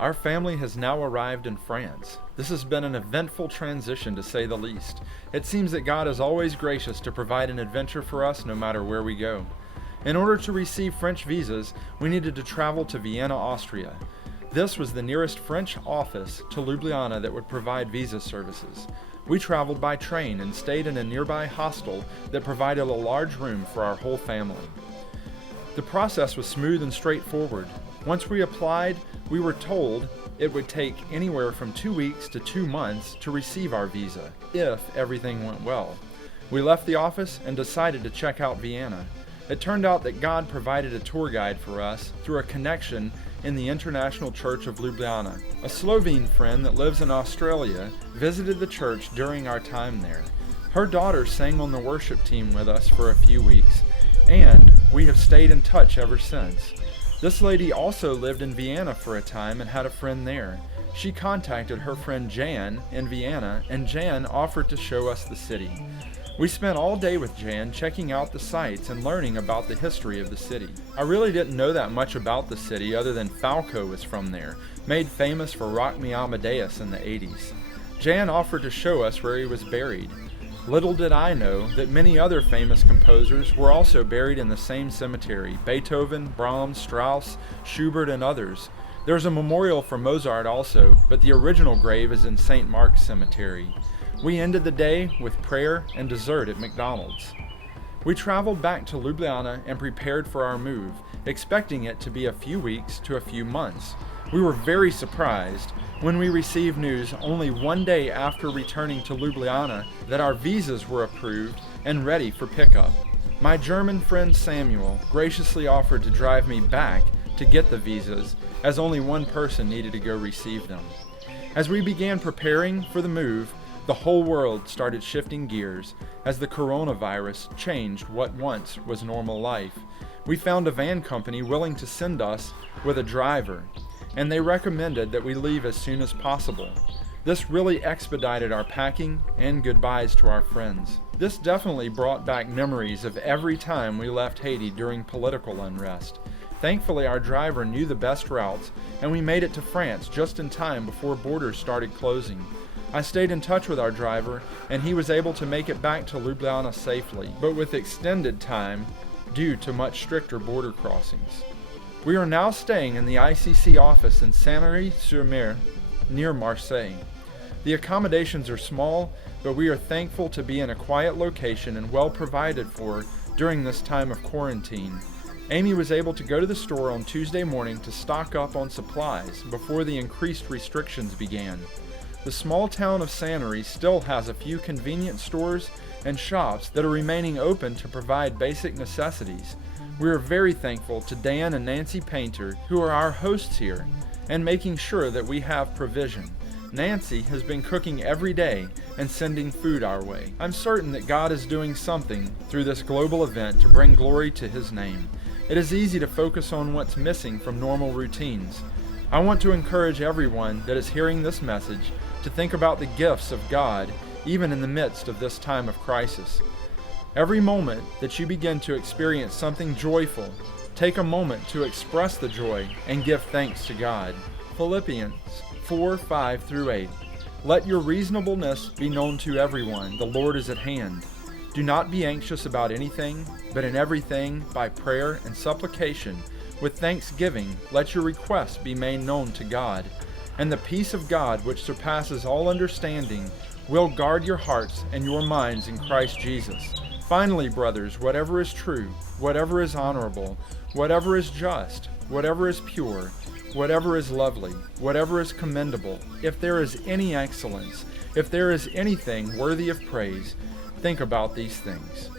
Our family has now arrived in France. This has been an eventful transition, to say the least. It seems that God is always gracious to provide an adventure for us no matter where we go. In order to receive French visas, we needed to travel to Vienna, Austria. This was the nearest French office to Ljubljana that would provide visa services. We traveled by train and stayed in a nearby hostel that provided a large room for our whole family. The process was smooth and straightforward. Once we applied, we were told it would take anywhere from 2 weeks to 2 months to receive our visa, if everything went well. We left the office and decided to check out Vienna. It turned out that God provided a tour guide for us through a connection in the International Church of Ljubljana. A Slovene friend that lives in Australia visited the church during our time there. Her daughter sang on the worship team with us for a few weeks, and we have stayed in touch ever since. This lady also lived in Vienna for a time and had a friend there. She contacted her friend Jan in Vienna, and Jan offered to show us the city. We spent all day with Jan checking out the sights and learning about the history of the city. I really didn't know that much about the city other than Falco was from there, made famous for Rock Me Amadeus in the 80s. Jan offered to show us where he was buried. Little did I know that many other famous composers were also buried in the same cemetery: Beethoven, Brahms, Strauss, Schubert, and others. There's a memorial for Mozart also, but the original grave is in St. Mark's Cemetery. We ended the day with prayer and dessert at McDonald's. We traveled back to Ljubljana and prepared for our move, expecting it to be a few weeks to a few months. We were very surprised when we received news only 1 day after returning to Ljubljana that our visas were approved and ready for pickup. My German friend Samuel graciously offered to drive me back to get the visas, as only one person needed to go receive them. As we began preparing for the move, the whole world started shifting gears as the coronavirus changed what once was normal life. We found a van company willing to send us with a driver, and they recommended that we leave as soon as possible. This really expedited our packing and goodbyes to our friends. This definitely brought back memories of every time we left Haiti during political unrest. Thankfully, our driver knew the best routes, and we made it to France just in time before borders started closing. I stayed in touch with our driver, and he was able to make it back to Ljubljana safely, but with extended time due to much stricter border crossings. We are now staying in the ICC office in Sanary-sur-Mer, near Marseille. The accommodations are small, but we are thankful to be in a quiet location and well provided for during this time of quarantine. Amy was able to go to the store on Tuesday morning to stock up on supplies before the increased restrictions began. The small town of Sanary still has a few convenient stores and shops that are remaining open to provide basic necessities. We are very thankful to Dan and Nancy Painter, who are our hosts here, and making sure that we have provision. Nancy has been cooking every day and sending food our way. I'm certain that God is doing something through this global event to bring glory to His name. It is easy to focus on what's missing from normal routines. I want to encourage everyone that is hearing this message to think about the gifts of God, even in the midst of this time of crisis. Every moment that you begin to experience something joyful, take a moment to express the joy and give thanks to God. Philippians 4:5-8. Let your reasonableness be known to everyone. The Lord is at hand. Do not be anxious about anything, but in everything, by prayer and supplication, with thanksgiving, let your requests be made known to God. And the peace of God, which surpasses all understanding, will guard your hearts and your minds in Christ Jesus. Finally, brothers, whatever is true, whatever is honorable, whatever is just, whatever is pure, whatever is lovely, whatever is commendable, if there is any excellence, if there is anything worthy of praise, think about these things.